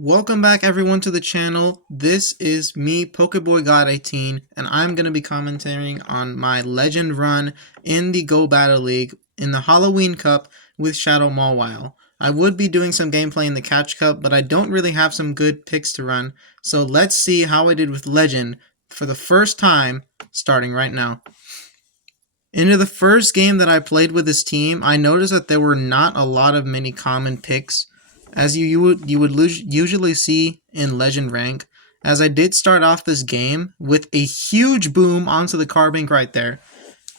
Welcome back everyone to the channel. This is me, Pokeboy God 18, and I'm going to be commentating on my legend run in the Go Battle League in the Halloween Cup with Shadow Mawile. I would be doing some gameplay in the Catch Cup, but I don't really have some good picks to run, so let's see how I did with Legend for the first time, starting right now. Into the first game that I played with this team, I noticed that there were not a lot of many common picks as you would usually see in Legend rank, as I did start off this game with a huge boom onto the Carbink right there.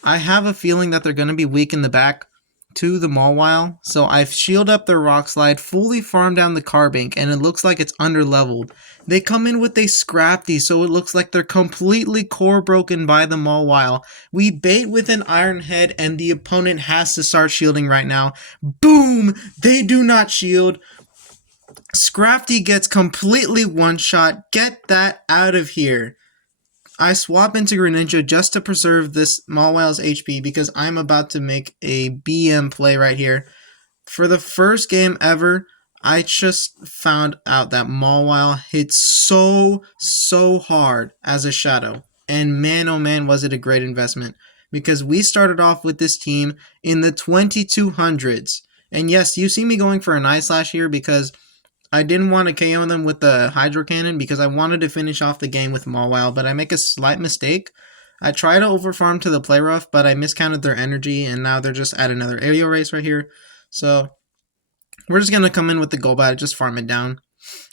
I have a feeling that they're going to be weak in the back to the Mawile, so I've shielded up their Rock Slide, fully farmed down the Carbink, and it looks like it's underleveled. They come in with a Scrafty, so it looks like they're completely core broken by the Mawile. We bait with an Iron Head, and the opponent has to start shielding right now. Boom! They do not shield. Scrafty gets completely one-shot. Get that out of here. I swap into Greninja just to preserve this Mawile's HP because I'm about to make a BM play right here. For the first game ever, I just found out that Mawile hits so hard as a Shadow. And man, oh man, was it a great investment. Because we started off with this team in the 2200s. And yes, you see me going for an Ice Slash here because I didn't want to KO them with the Hydro Cannon because I wanted to finish off the game with Mawile, but I make a slight mistake. I try to overfarm to the Play Rough, but I miscounted their energy, and now they're just at another aerial race right here. So we're just going to come in with the Golbat, just farm it down.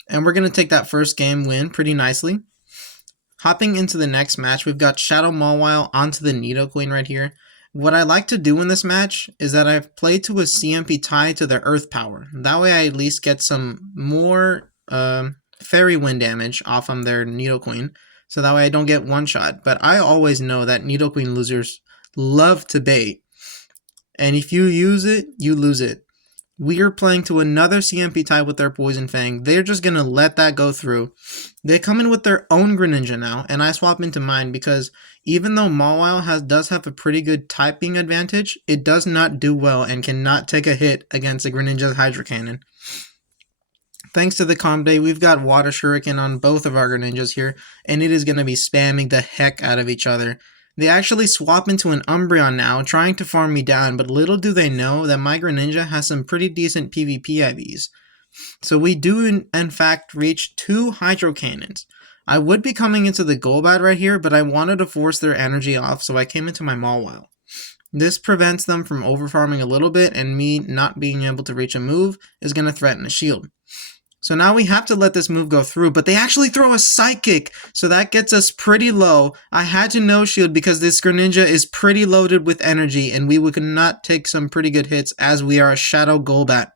And we're going to take that first game win pretty nicely. Hopping into the next match, we've got Shadow Mawile onto the Nidoqueen right here. What I like to do in this match is that I've played to a CMP tie to their Earth Power. That way I at least get some more Fairy Wind damage off of their Nidoqueen. So that way I don't get one shot. But I always know that Nidoqueen losers love to bait. And if you use it, you lose it. We are playing to another CMP tie with their Poison Fang. They're just going to let that go through. They come in with their own Greninja now, and I swap into mine because even though Mawile does have a pretty good typing advantage, it does not do well and cannot take a hit against a Greninja's Hydro Cannon. Thanks to the Comde, we've got Water Shuriken on both of our Greninjas here, and it is going to be spamming the heck out of each other. They actually swap into an Umbreon now, trying to farm me down, but little do they know that my Greninja has some pretty decent PvP IVs. So we do in fact reach 2 Hydro Cannons. I would be coming into the Golbat right here, but I wanted to force their energy off, so I came into my Mawile. This prevents them from overfarming a little bit, and me not being able to reach a move is going to threaten a shield. So now we have to let this move go through, but they actually throw a Psychic, so that gets us pretty low. I had to no-shield because this Greninja is pretty loaded with energy, and we could not take some pretty good hits as we are a Shadow Golbat.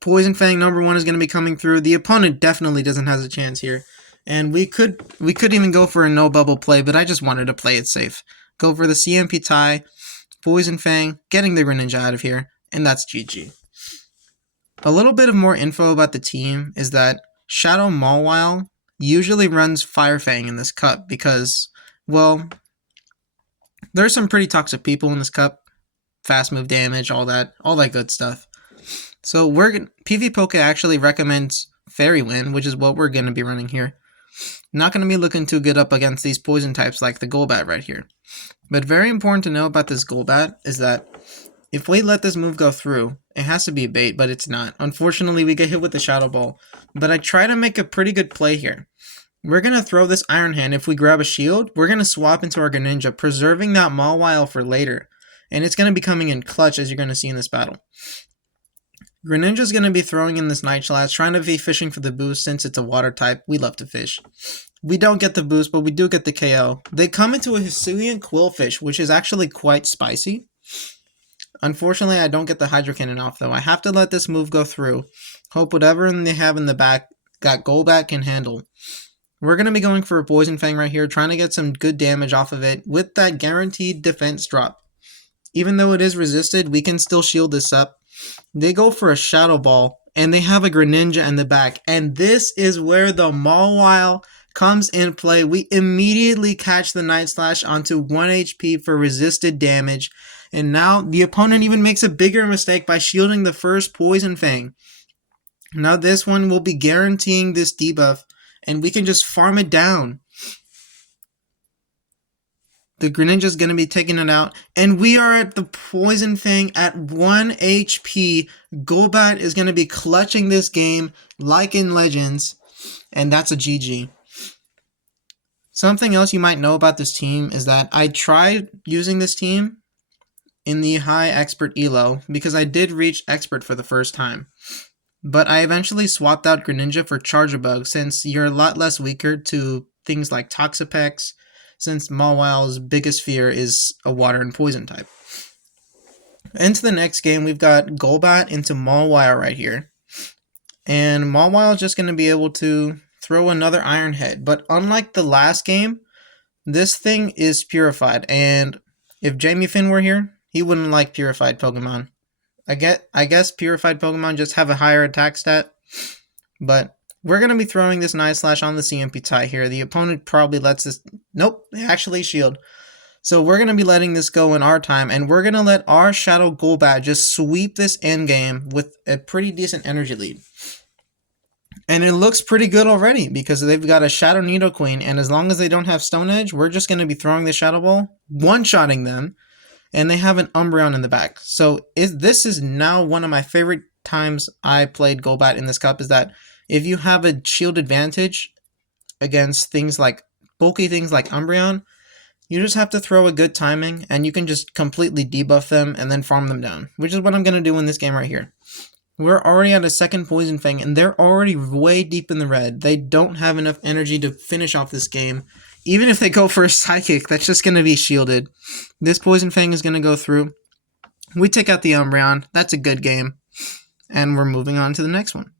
Poison Fang number 1 is going to be coming through. The opponent definitely doesn't have a chance here, and we could even go for a no-bubble play, but I just wanted to play it safe. Go for the CMP tie, Poison Fang, getting the Greninja out of here, and that's GG. A little bit of more info about the team is that Shadow Mawile usually runs Fire Fang in this cup because, well, there's some pretty toxic people in this cup. Fast move damage, all that good stuff. So PvPoke actually recommends Fairy Wind, which is what we're going to be running here. Not going to be looking too good up against these poison types like the Golbat right here. But very important to know about this Golbat is that if we let this move go through, it has to be a bait, but it's not. Unfortunately, we get hit with the Shadow Ball. But I try to make a pretty good play here. We're going to throw this Iron Hand. If we grab a shield, we're going to swap into our Greninja, preserving that Mawile for later. And it's going to be coming in clutch, as you're going to see in this battle. Greninja's going to be throwing in this Night Slash, trying to be fishing for the boost since it's a water type. We love to fish. We don't get the boost, but we do get the KO. They come into a Hisuian Quillfish, which is actually quite spicy. Unfortunately, I don't get the Hydro Cannon off, though. I have to let this move go through. Hope whatever they have in the back got Golbat can handle. We're going to be going for a Poison Fang right here, trying to get some good damage off of it with that guaranteed defense drop. Even though it is resisted, we can still shield this up. They go for a Shadow Ball, and they have a Greninja in the back. And this is where the Mawile comes in play. We immediately catch the Night Slash onto 1 HP for resisted damage. And now the opponent even makes a bigger mistake by shielding the first Poison Fang. Now this one will be guaranteeing this debuff, and we can just farm it down. The Greninja is going to be taking it out, and we are at the Poison Fang at 1 HP. Golbat is going to be clutching this game like in Legends, and that's a GG. Something else you might know about this team is that I tried using this team in the high expert elo because I did reach expert for the first time. But I eventually swapped out Greninja for Charjabug since you're a lot less weaker to things like Toxapex, since Mawile's biggest fear is a water and poison type. Into the next game, we've got Golbat into Mawile right here. And Mawile is just going to be able to throw another Iron Head. But unlike the last game, this thing is purified. And if Jamie Finn were here, he wouldn't like purified Pokemon. I guess purified Pokemon just have a higher attack stat. But we're going to be throwing this Night Slash on the CMP tie here. The opponent probably lets this... Nope, they actually shield. So we're going to be letting this go in our time, and we're going to let our Shadow Golbat just sweep this endgame with a pretty decent energy lead. And it looks pretty good already, because they've got a Shadow Nidoqueen, and as long as they don't have Stone Edge, we're just going to be throwing the Shadow Ball, one-shotting them, and they have an Umbreon in the back. So this is now one of my favorite times I played Golbat in this cup, is that if you have a shield advantage against things like bulky things like Umbreon, you just have to throw a good timing and you can just completely debuff them and then farm them down, which is what I'm going to do in this game right here. We're already at a second Poison Fang and they're already way deep in the red. They don't have enough energy to finish off this game. Even if they go for a Psychic, that's just going to be shielded. This Poison Fang is going to go through. We take out the Umbreon. That's a good game. And we're moving on to the next one.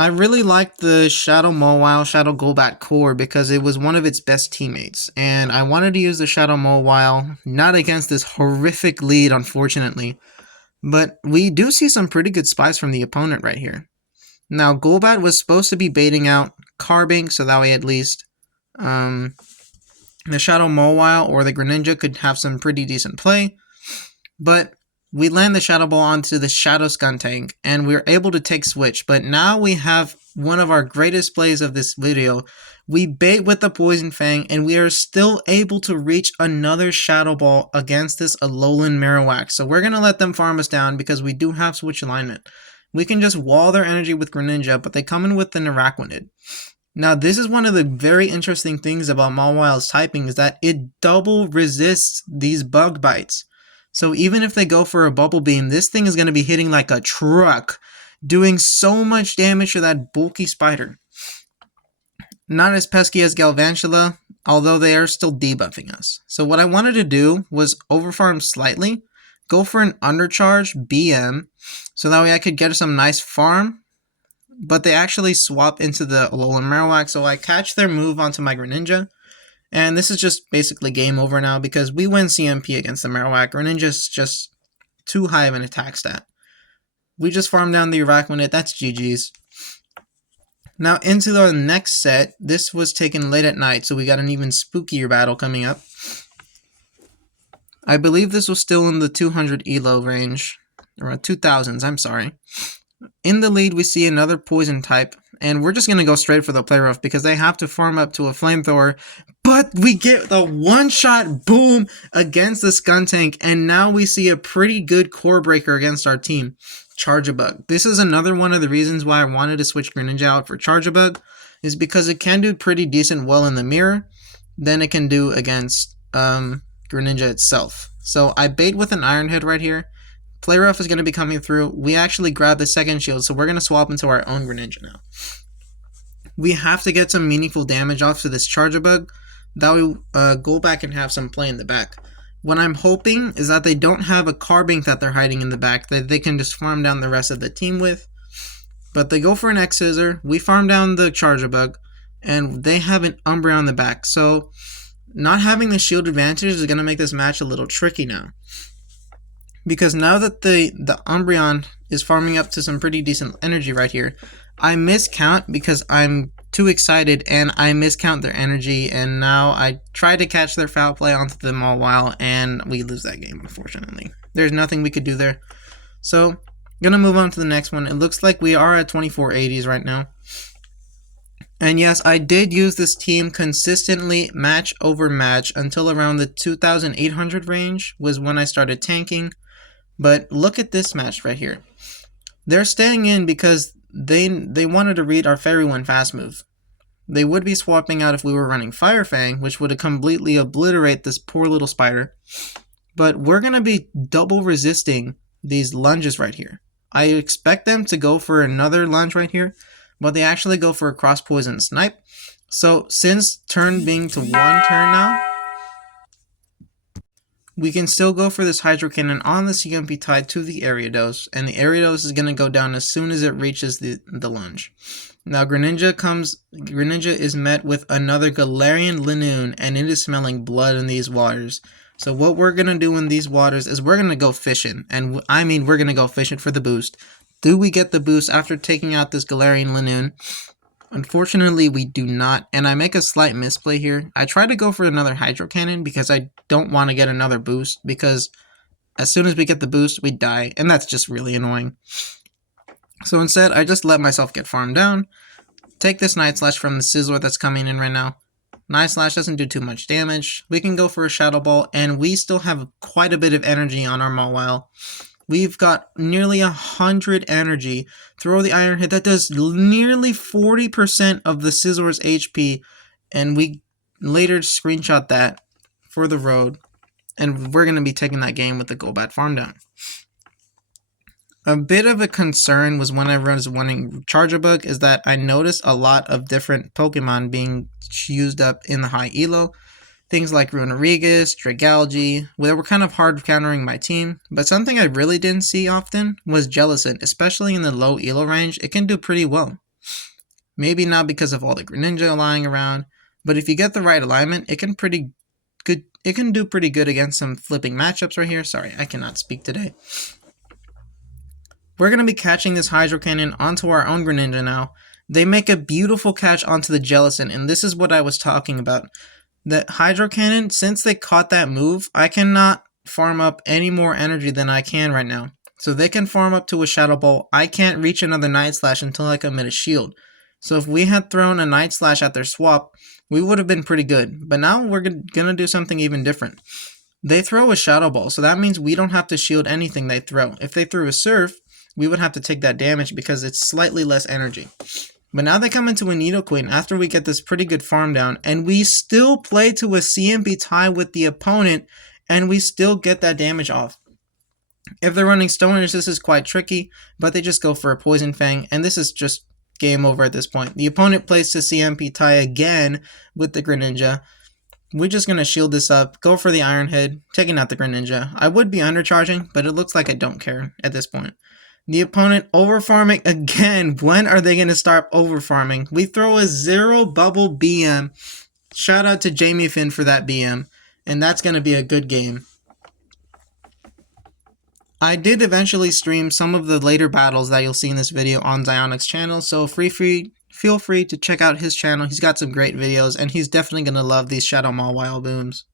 I really liked the Shadow Mawile, Shadow Golbat core because it was one of its best teammates, and I wanted to use the Shadow Mawile, not against this horrific lead, unfortunately, but we do see some pretty good spies from the opponent right here. Now, Golbat was supposed to be baiting out Carbink, so that way at least the Shadow Mawile or the Greninja could have some pretty decent play, but we land the Shadow Ball onto the Shadow Skuntank, and we're able to take Switch, but now we have one of our greatest plays of this video. We bait with the Poison Fang, and we are still able to reach another Shadow Ball against this Alolan Marowak. So we're going to let them farm us down because we do have Switch alignment. We can just wall their energy with Greninja, but they come in with the Araquanid. Now, this is one of the very interesting things about Mawile's typing, is that it double resists these bug bites. So even if they go for a Bubble Beam, this thing is going to be hitting like a truck, doing so much damage to that bulky spider. Not as pesky as Galvantula, although they are still debuffing us. So what I wanted to do was overfarm slightly, go for an Undercharge BM, so that way I could get some nice farm, but they actually swap into the Alolan Marowak, so I catch their move onto my Greninja. And this is just basically game over now because we win CMP against the Marowak. Greninja's just too high of an attack stat. We just farm down the Araquanid. That's GG's. Now into the next set. This was taken late at night, so we got an even spookier battle coming up. I believe this was still in the 200 elo range. Or 2000s, I'm sorry. In the lead, we see another poison type. And we're just going to go straight for the play rough because they have to farm up to a flamethrower. But we get the one-shot boom against the Skuntank. And now we see a pretty good core breaker against our team. Charjabug. This is another one of the reasons why I wanted to switch Greninja out for Charjabug. Is because it can do pretty decent well in the mirror. Than it can do against Greninja itself. So I bait with an Iron Head right here. Play rough is going to be coming through. We actually grab the second shield, so we're going to swap into our own Greninja now. We have to get some meaningful damage off to this Charjabug. That way Golbat can have some play in the back. What I'm hoping is that they don't have a Carbink that they're hiding in the back that they can just farm down the rest of the team with. But they go for an X-Scissor. We farm down the Charjabug. And they have an Umbreon on the back. So not having the shield advantage is going to make this match a little tricky now. Because now that the Umbreon is farming up to some pretty decent energy right here, I miscount because I'm too excited and I miscount their energy, and now I try to catch their foul play onto the Mawile and we lose that game, unfortunately. There's nothing we could do there. So Gonna move on to the next one. It looks like we are at 2480s right now. And yes, I did use this team consistently match over match until around the 2800 range was when I started tanking. But look at this match right here. They're staying in because they wanted to read our Fairy Wind fast move. They would be swapping out if we were running Fire Fang, which would completely obliterate this poor little spider. But we're going to be double resisting these lunges right here. I expect them to go for another lunge right here, but they actually go for a cross poison snipe. So since turn being to 1 turn now, we can still go for this Hydro Cannon on the CMP tied to the Ariados, and the Ariados is going to go down as soon as it reaches the lunge. Now Greninja is met with another Galarian Linoone, and it is smelling blood in these waters. So what we're going to do in these waters is we're going to go fishing, and I mean we're going to go fishing for the boost. Do we get the boost after taking out this Galarian Linoone? Unfortunately, we do not, and I make a slight misplay here. I try to go for another Hydro Cannon because I don't want to get another boost, because as soon as we get the boost, we die, and that's just really annoying. So instead, I just let myself get farmed down, take this Night Slash from the Sizzler that's coming in right now. Night Slash doesn't do too much damage. We can go for a Shadow Ball, and we still have quite a bit of energy on our Mawile. We've got nearly 100 energy. Throw the Iron Head. That does nearly 40% of the Sizzler's HP. And we later screenshot that for the road. And we're going to be taking that game with the Golbat farm down. A bit of a concern was when I was running Charjabug is that I noticed a lot of different Pokemon being used up in the high elo. Things like Runerigus, Dragalge, they were kind of hard countering my team, but something I really didn't see often was Jellicent, especially in the low elo range. It can do pretty well. Maybe not because of all the Greninja lying around, but if you get the right alignment, it can do pretty good against some flipping matchups right here. Sorry, I cannot speak today. We're going to be catching this Hydro Cannon onto our own Greninja now. They make a beautiful catch onto the Jellicent, and this is what I was talking about. The Hydro Cannon, since they caught that move, I cannot farm up any more energy than I can right now. So they can farm up to a Shadow Ball. I can't reach another Night Slash until I commit a shield. So if we had thrown a Night Slash at their swap, we would have been pretty good. But now we're going to do something even different. They throw a Shadow Ball, so that means we don't have to shield anything they throw. If they threw a Surf, we would have to take that damage because it's slightly less energy. But now they come into a Nidoqueen after we get this pretty good farm down, and we still play to a CMP tie with the opponent, and we still get that damage off. If they're running Stoners, this is quite tricky, but they just go for a Poison Fang, and this is just game over at this point. The opponent plays to CMP tie again with the Greninja. We're just going to shield this up, go for the Iron Head, taking out the Greninja. I would be undercharging, but it looks like I don't care at this point. The opponent overfarming again. When are they going to start overfarming? We throw a 0 bubble BM. Shout out to Jamie Finn for that BM. And that's going to be a good game. I did eventually stream some of the later battles that you'll see in this video on Zionic's channel. So feel free to check out his channel. He's got some great videos. And he's definitely going to love these Shadow Mawile booms.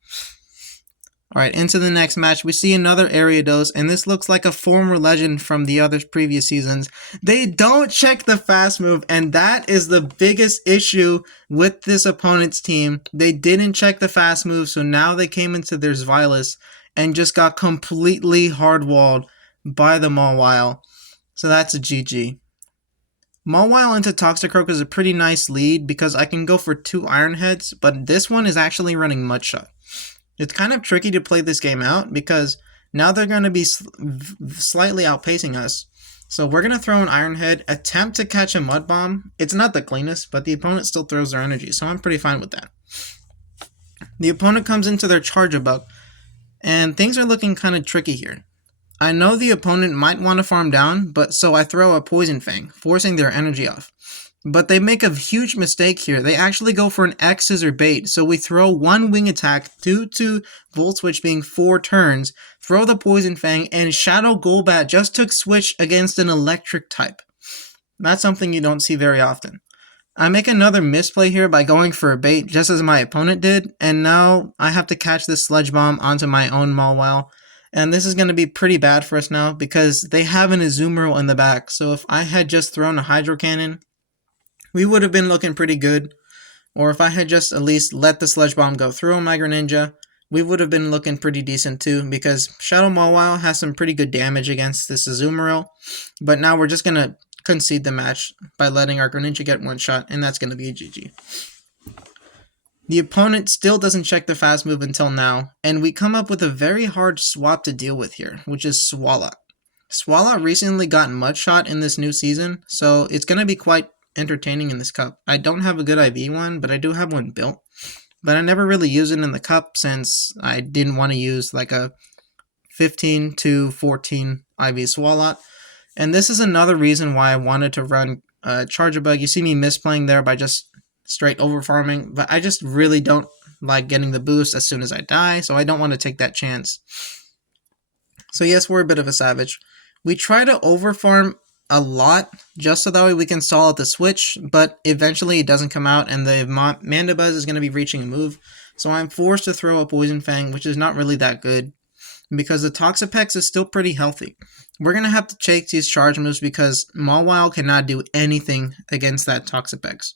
Alright, into the next match, we see another Ariados, and this looks like a former legend from the other previous seasons. They don't check the fast move, and that is the biggest issue with this opponent's team. They didn't check the fast move, so now they came into their Zvilas and just got completely hard-walled by the Mawile. So that's a GG. Mawile into Toxicroak is a pretty nice lead because I can go for 2 Iron Heads, but this one is actually running Mudshot. It's kind of tricky to play this game out because now they're going to be slightly outpacing us. So we're going to throw an Iron Head, attempt to catch a Mud Bomb. It's not the cleanest, but the opponent still throws their energy, so I'm pretty fine with that. The opponent comes into their Charjabug, and things are looking kind of tricky here. I know the opponent might want to farm down, but so I throw a Poison Fang, forcing their energy off. But they make a huge mistake here. They actually go for an X Scissor Bait. So we throw 1 Wing Attack due to Volt Switch being 4 turns, throw the Poison Fang, and Shadow Golbat just took Switch against an Electric type. That's something you don't see very often. I make another misplay here by going for a bait just as my opponent did, and now I have to catch this Sludge Bomb onto my own Mawile. And this is going to be pretty bad for us now because they have an Azumarill in the back. So if I had just thrown a Hydro Cannon, we would have been looking pretty good. Or if I had just at least let the Sludge Bomb go through on my Greninja, we would have been looking pretty decent too, because Shadow Mawile has some pretty good damage against this Azumarill. But now we're just going to concede the match by letting our Greninja get one shot, and that's going to be a GG. The opponent still doesn't check the fast move until now, and we come up with a very hard swap to deal with here, which is Swalot. Swalot recently got Mudshot in this new season, so it's going to be quite entertaining in this cup. I don't have a good IV one, but I do have one built. But I never really use it in the cup since I didn't want to use like a 15 to 14 IV Swalot. And this is another reason why I wanted to run Charger Bug. You see me misplaying there by just straight over farming, but I just really don't like getting the boost as soon as I die, so I don't want to take that chance. So yes, we're a bit of a savage. We try to over farm a lot just so that way we can stall out the switch, but eventually it doesn't come out and the Mandibuzz is going to be reaching a move, so I'm forced to throw a Poison Fang, which is not really that good because the Toxapex is still pretty healthy. We're going to have to take these charge moves because Mawile cannot do anything against that Toxapex.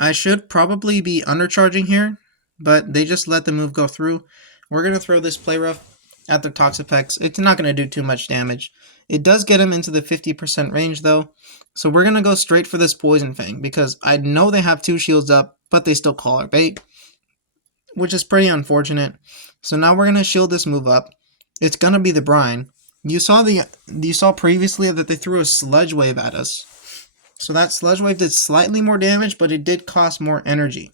I should probably be undercharging here, but they just let the move go through. We're going to throw this Play Rough at the Toxapex. It's not going to do too much damage. It does get him into the 50% range though, so we're going to go straight for this Poison Fang because I know they have 2 shields up, but they still call our bait, which is pretty unfortunate. So now we're going to shield this move up. It's going to be the Brine. You saw previously that they threw a Sludge Wave at us. So that Sludge Wave did slightly more damage, but it did cost more energy.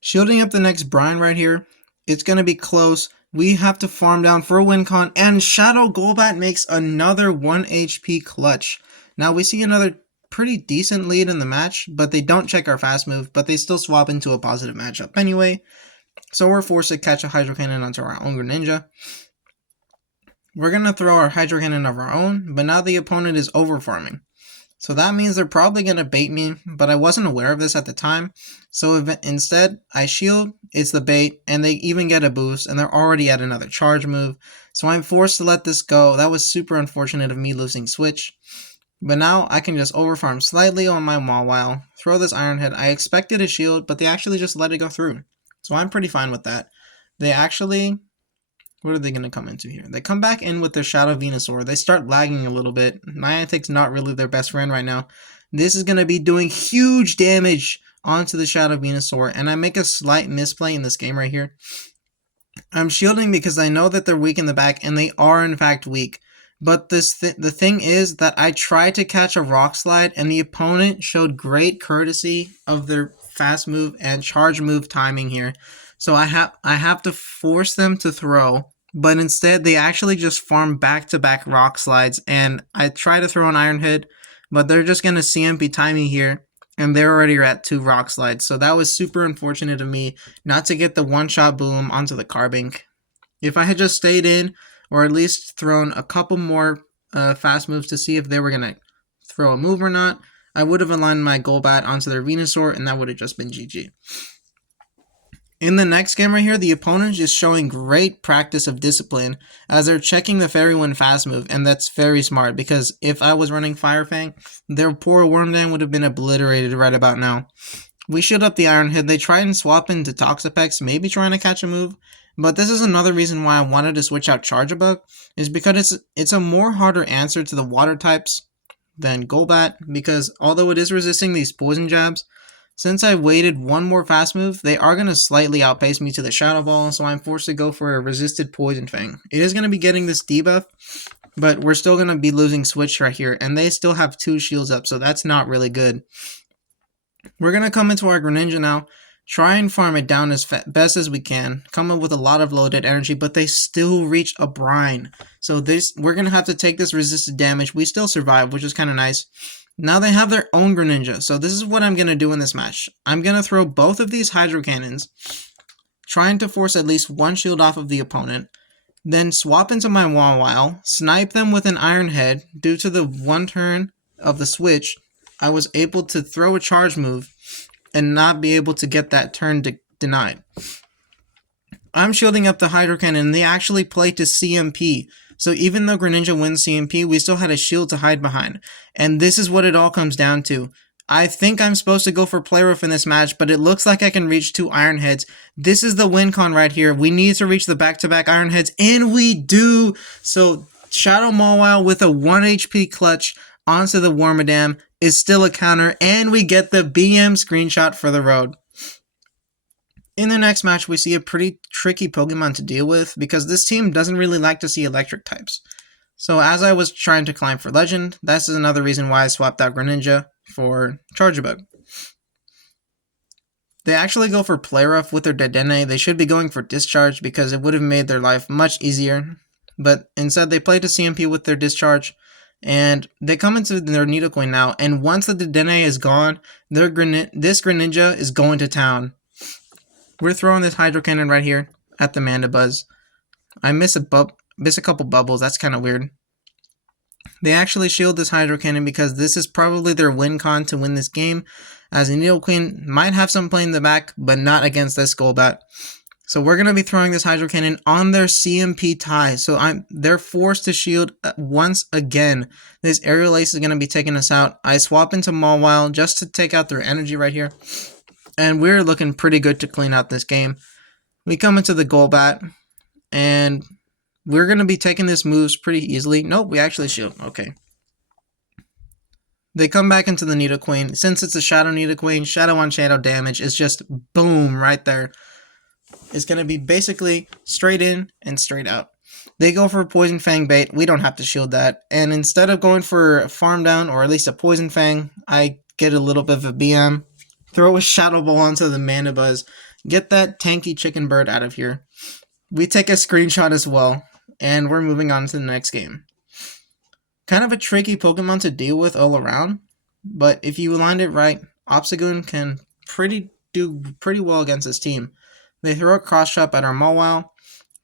Shielding up the next Brine right here. It's going to be close. We have to farm down for a win con, and Shadow Golbat makes another 1 HP clutch. Now we see another pretty decent lead in the match, but they don't check our fast move, but they still swap into a positive matchup anyway. So we're forced to catch a Hydro Cannon onto our own Greninja. We're going to throw our Hydro Cannon of our own, but now the opponent is over farming. So that means they're probably going to bait me, but I wasn't aware of this at the time. So instead, I shield, it's the bait, and they even get a boost, and they're already at another charge move. So I'm forced to let this go. That was super unfortunate of me losing switch. But now I can just overfarm slightly on my Mawile, throw this Iron Head. I expected a shield, but they actually just let it go through. So I'm pretty fine with that. They actually... What are they going to come into here? They come back in with their Shadow Venusaur. They start lagging a little bit. Niantic's not really their best friend right now. This is going to be doing huge damage onto the Shadow Venusaur. And I make a slight misplay in this game right here. I'm shielding because I know that they're weak in the back. And they are in fact weak. But the thing is that I tried to catch a Rock Slide. And the opponent showed great courtesy of their fast move and charge move timing here. So I have to force them to throw. But instead, they actually just farm back-to-back Rock Slides, and I try to throw an Iron Head, but they're just going to CMP time me here, and they're already at 2 Rock Slides, so that was super unfortunate of me not to get the one-shot boom onto the Carbink. If I had just stayed in, or at least thrown a couple more fast moves to see if they were going to throw a move or not, I would have aligned my Golbat onto their Venusaur, and that would have just been GG. In the next game right here, the opponent is showing great practice of discipline as they're checking the Fairy Wind fast move, and that's very smart because if I was running Fire Fang, their poor Wormdan would have been obliterated right about now. We shield up the Iron Head. They try and swap into Toxapex, maybe trying to catch a move, but this is another reason why I wanted to switch out Charger Bug, is because it's a more harder answer to the water types than Golbat, because although it is resisting these poison jabs, since I waited one more fast move, they are going to slightly outpace me to the Shadow Ball, so I'm forced to go for a resisted Poison Fang. It is going to be getting this debuff, but we're still going to be losing switch right here, and they still have 2 shields up, so that's not really good. We're going to come into our Greninja now, try and farm it down as best as we can, come up with a lot of loaded energy, but they still reach a Brine. So we're going to have to take this resisted damage. We still survive, which is kind of nice. Now they have their own Greninja, so this is what I'm going to do in this match. I'm going to throw both of these Hydro Cannons, trying to force at least 1 shield off of the opponent, then swap into my Mawile, snipe them with an Iron Head. Due to the 1 turn of the switch, I was able to throw a charge move and not be able to get that turn denied. I'm shielding up the Hydro Cannon, and they actually play to CMP. So even though Greninja wins CMP, we still had a shield to hide behind. And this is what it all comes down to. I think I'm supposed to go for Play Rough in this match, but it looks like I can reach 2 Iron Heads. This is the win con right here. We need to reach the back-to-back Iron Heads, and we do! So Shadow Mawile with a 1 HP clutch onto the Wormadam is still a counter, and we get the BM screenshot for the road. In the next match, we see a pretty tricky Pokemon to deal with because this team doesn't really like to see electric types. So as I was trying to climb for Legend, that's another reason why I swapped out Greninja for Charjabug. They actually go for Play Rough with their Dedenne. They should be going for Discharge because it would have made their life much easier. But instead, they play to CMP with their Discharge. And they come into their Nidoqueen now. And once the Dedenne is gone, this Greninja is going to town. We're throwing this Hydro Cannon right here at the Mandibuzz. I miss a couple bubbles. That's kind of weird. They actually shield this Hydro Cannon because this is probably their win con to win this game, as the Nidoqueen might have some play in the back, but not against this Golbat. So we're going to be throwing this Hydro Cannon on their CMP tie. So they're forced to shield once again. This Aerial Ace is going to be taking us out. I swap into Mawile just to take out their energy right here. And we're looking pretty good to clean out this game. We come into the Golbat, and we're going to be taking this moves pretty easily. Nope, we actually shield. Okay. They come back into the Nidoqueen. Since it's a Shadow Nidoqueen, Shadow on Shadow damage is just boom right there. It's going to be basically straight in and straight out. They go for a Poison Fang bait. We don't have to shield that. And instead of going for a Farm Down, or at least a Poison Fang, I get a little bit of a BM. Throw a Shadow Ball onto the Mandibuzz. Get that tanky chicken bird out of here. We take a screenshot as well. And we're moving on to the next game. Kind of a tricky Pokemon to deal with all around. But if you aligned it right, Obstagoon can do pretty well against this team. They throw a Cross Chop at our Mawile.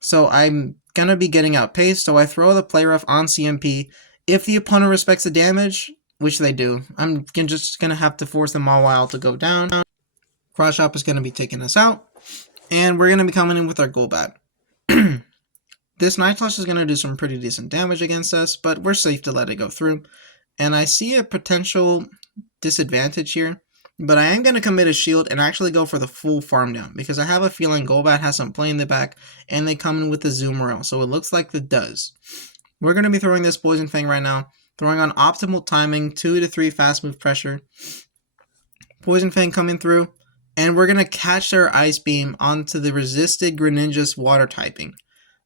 So I'm going to be getting outpaced. So I throw the Play Rough on CMP. If the opponent respects the damage, which they do, I'm just going to have to force the Mawile to go down. Cross Chop is going to be taking us out. And we're going to be coming in with our Golbat. This Night Slash is going to do some pretty decent damage against us, but we're safe to let it go through. And I see a potential disadvantage here, but I am going to commit a shield and actually go for the full farm down, because I have a feeling Golbat has some play in the back, and they come in with the Zoomerl, so it looks like it does. We're going to be throwing this Poison Fang right now, throwing on optimal timing, 2 to 3 fast move pressure. Poison Fang coming through, and we're going to catch their Ice Beam onto the resisted Greninja's water typing.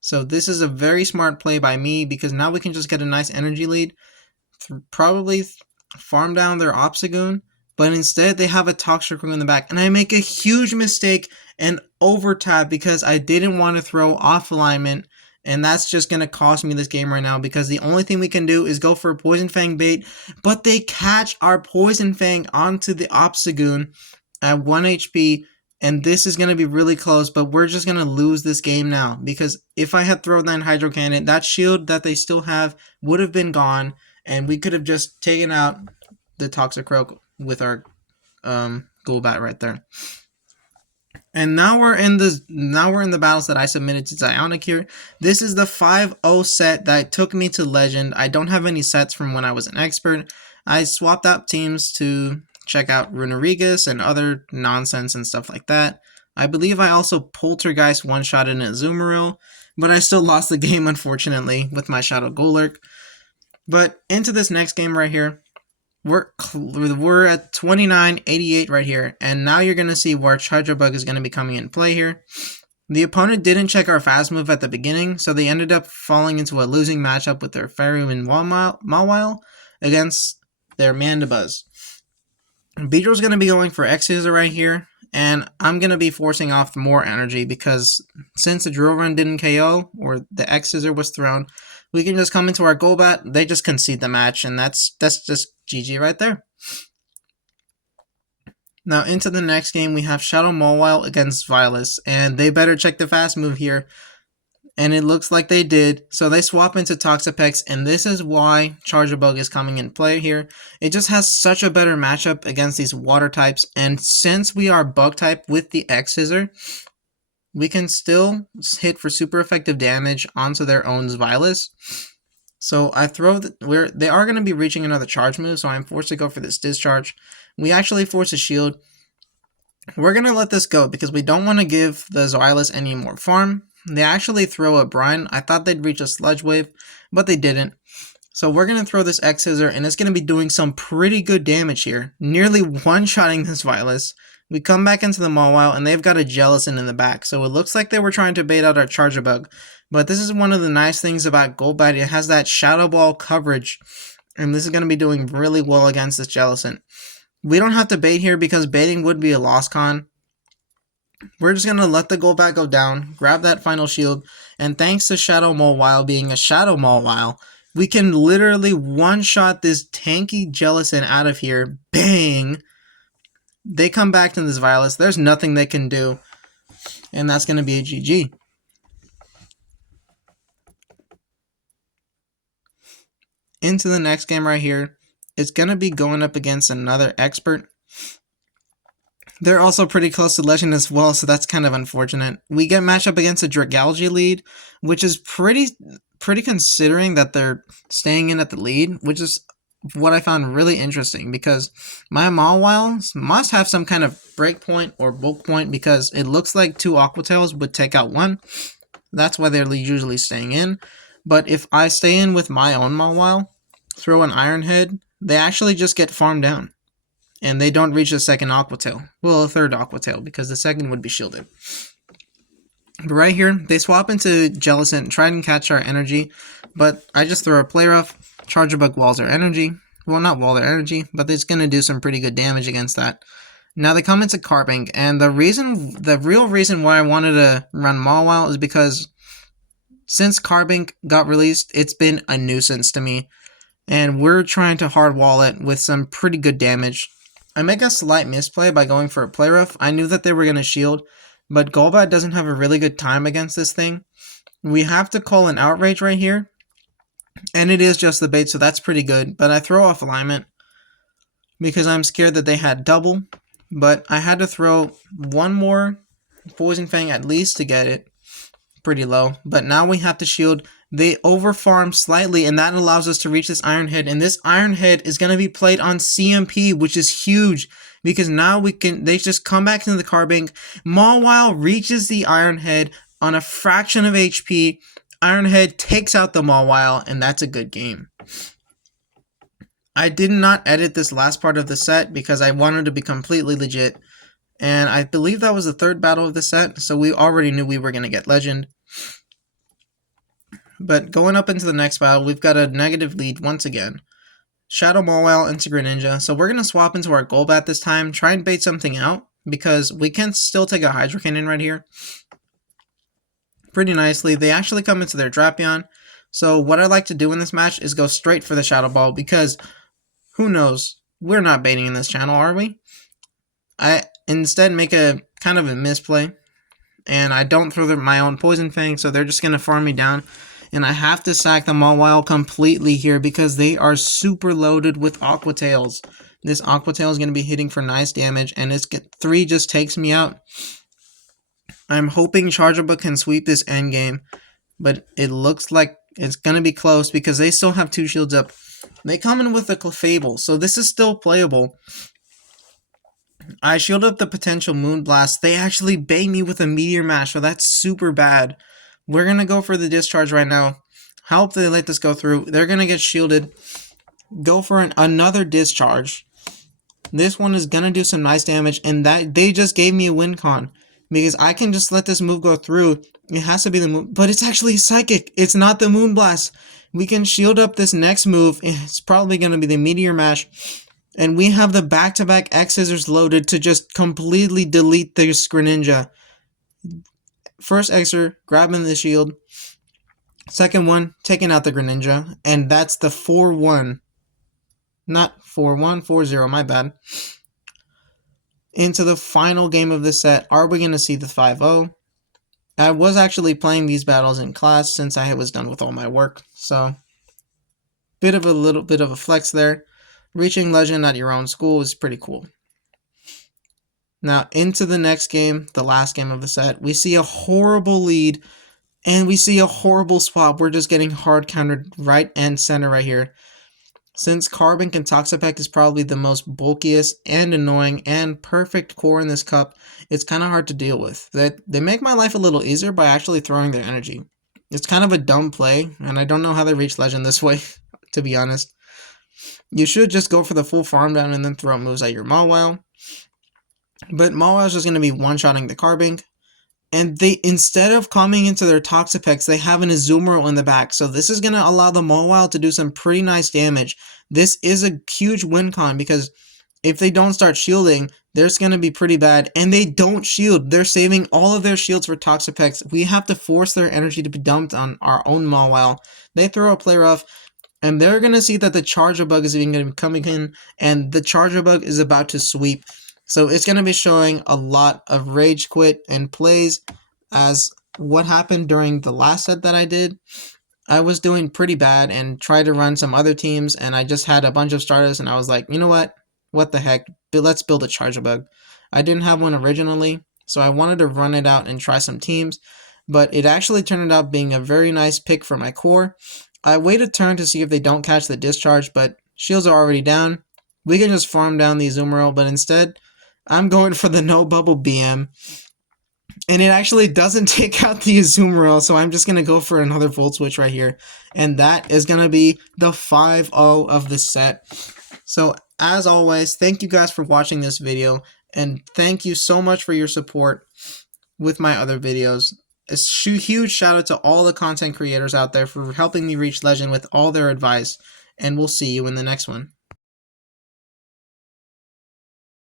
So this is a very smart play by me, because now we can just get a nice energy lead, probably farm down their Obstagoon, but instead they have a Toxicroak in the back, and I make a huge mistake and overtap because I didn't want to throw off alignment, and that's just going to cost me this game right now, because the only thing we can do is go for a Poison Fang bait, but they catch our Poison Fang onto the Obstagoon at 1 HP, and this is going to be really close, but we're just going to lose this game now, because if I had thrown that Hydro Cannon, that shield that they still have would have been gone, and we could have just taken out the Toxicroak with our Golbat right there. And now we're in the battles that I submitted to Zionic here. This is the 5-0 set that took me to Legend. I don't have any sets from when I was an expert. I swapped out teams to check out Runerigus and other nonsense and stuff like that. I believe I also Poltergeist one-shotted in a Zoomeril, but I still lost the game, unfortunately, with my Shadow Golurk. But into this next game right here, we're at 29-88 right here, and now you're going to see where Charjabug is going to be coming in play here. The opponent didn't check our fast move at the beginning, so they ended up falling into a losing matchup with their Fairy Wind Mawile against their Mandibuzz. Beedrill's going to be going for X-Scissor right here, and I'm going to be forcing off more energy, because since the Drill Run didn't KO, or the X-Scissor was thrown, we can just come into our Golbat. They just concede the match, and that's just GG right there. Now into the next game, we have Shadow Mawile against Vilas, and they better check the fast move here. And it looks like they did, so they swap into Toxapex, and this is why Charjabug is coming in play here. It just has such a better matchup against these water types, and since we are bug type with the X-Scissor, we can still hit for super effective damage onto their own Zvilas. So I throw they are going to be reaching another charge move, so I'm forced to go for this discharge. We actually force a shield. We're going to let this go because we don't want to give the Zvilas any more farm. They actually throw a Brine. I thought they'd reach a Sludge Wave, but they didn't. So we're going to throw this X-Scissor, and it's going to be doing some pretty good damage here. Nearly one-shotting this Zvilas. We come back into the Mawile, and they've got a Jellicent in the back. So it looks like they were trying to bait out our Charger Bug. But this is one of the nice things about Golbat. It has that Shadow Ball coverage. And this is going to be doing really well against this Jellicent. We don't have to bait here because baiting would be a lost con. We're just going to let the Golbat go down, grab that final shield, and thanks to Shadow Mawile being a Shadow Mawile, we can literally one-shot this tanky Jellicent out of here. Bang! They come back to this Zvilas. There's nothing they can do. And that's going to be a GG. Into the next game right here. It's going to be going up against another expert. They're also pretty close to Legend as well, so that's kind of unfortunate. We get matched up against a Dragalge lead, which is pretty considering that they're staying in at the lead, which is what I found really interesting because my Mawile must have some kind of breakpoint or bulk point because it looks like 2 Aqua Tails would take out 1. That's why they're usually staying in. But if I stay in with my own Mawile, throw an Iron Head, they actually just get farmed down. And they don't reach a second Aqua Tail. Well, a third Aqua Tail, because the second would be shielded. But right here, they swap into Jellicent and try and catch our energy. But I just throw a Play Rough. Charger Bug walls our energy. Well, not wall their energy, but it's going to do some pretty good damage against that. Now they come into Carbink, and the real reason why I wanted to run Mawile is because since Carbink got released, it's been a nuisance to me. And we're trying to hard wall it with some pretty good damage. I make a slight misplay by going for a Play Rough. I knew that they were going to shield, but Golbat doesn't have a really good time against this thing. We have to call an Outrage right here, and it is just the bait, so that's pretty good. But I throw off alignment because I'm scared that they had double, but I had to throw one more Poison Fang at least to get it pretty low. But now we have to shield. They overfarm slightly, and that allows us to reach this Iron Head. And this Iron Head is going to be played on CMP, which is huge. Because now they just come back into the Carbink. Mawile reaches the Iron Head on a fraction of HP. Iron Head takes out the Mawile, and that's a good game. I did not edit this last part of the set because I wanted to be completely legit. And I believe that was the 3rd battle of the set, so we already knew we were going to get Legend. But going up into the next battle, we've got a negative lead once again. Shadow Mawile into Greninja. So we're going to swap into our Golbat this time, try and bait something out, because we can still take a Hydro Cannon right here pretty nicely. They actually come into their Drapion. So what I like to do in this match is go straight for the Shadow Ball, because who knows? We're not baiting in this channel, are we? I instead make a kind of a misplay, and I don't throw my own Poison Fang, so they're just going to farm me down. And I have to sack the Mawile completely here because they are super loaded with Aqua Tails. This Aqua Tail is going to be hitting for nice damage, and it's 3 just takes me out. I'm hoping Charger Bug can sweep this endgame, but it looks like it's going to be close because they still have 2 shields up. They come in with a Clefable, so this is still playable. I shield up the potential Moonblast. They actually bait me with a Meteor Mash, so that's super bad. We're going to go for the discharge right now. Hope they let this go through. They're going to get shielded. Go for another discharge. This one is going to do some nice damage. And that they just gave me a win con. Because I can just let this move go through. It has to be the moon. But it's actually Psychic. It's not the Moonblast. We can shield up this next move. It's probably going to be the Meteor Mash. And we have the back-to-back X-Scissors loaded to just completely delete this Greninja. First Xer, grabbing the shield. Second one, taking out the Greninja. And that's the 4-1. Not 4-1, 4-0, my bad. Into the final game of this set. Are we going to see the 5-0? I was actually playing these battles in class since I was done with all my work. So, little bit of a flex there. Reaching Legend at your own school is pretty cool. Now into the next game, the last game of the set, we see a horrible lead and we see a horrible swap. We're just getting hard countered right and center right here. Since Carbink and Toxapex is probably the most bulkiest and annoying and perfect core in this cup, it's kind of hard to deal with. They make my life a little easier by actually throwing their energy. It's kind of a dumb play, and I don't know how they reach Legend this way, to be honest. You should just go for the full farm down and then throw moves at your Mawile. But Mawile's just going to be one-shotting the Carbink. And they, instead of coming into their Toxapex, they have an Azumarill in the back. So this is going to allow the Mawile to do some pretty nice damage. This is a huge win con because if they don't start shielding, there's going to be pretty bad. And they don't shield. They're saving all of their shields for Toxapex. We have to force their energy to be dumped on our own Mawile. They throw a Play Rough, and they're going to see that the Charger Bug is even going to be coming in. And the Charger Bug is about to sweep. So it's going to be showing a lot of Rage Quit and plays as what happened during the last set that I did. I was doing pretty bad and tried to run some other teams, and I just had a bunch of starters, and I was like, you know what? What the heck? Let's build a Charger Bug. I didn't have one originally, so I wanted to run it out and try some teams, but it actually turned out being a very nice pick for my core. I wait a turn to see if they don't catch the discharge, but shields are already down. We can just farm down the Azumarill, but instead, I'm going for the no bubble BM. And it actually doesn't take out the Azumarill, so I'm just going to go for another Volt Switch right here. And that is going to be the 5-0 of the set. So, as always, thank you guys for watching this video. And thank you so much for your support with my other videos. A huge shout out to all the content creators out there for helping me reach Legend with all their advice. And we'll see you in the next one.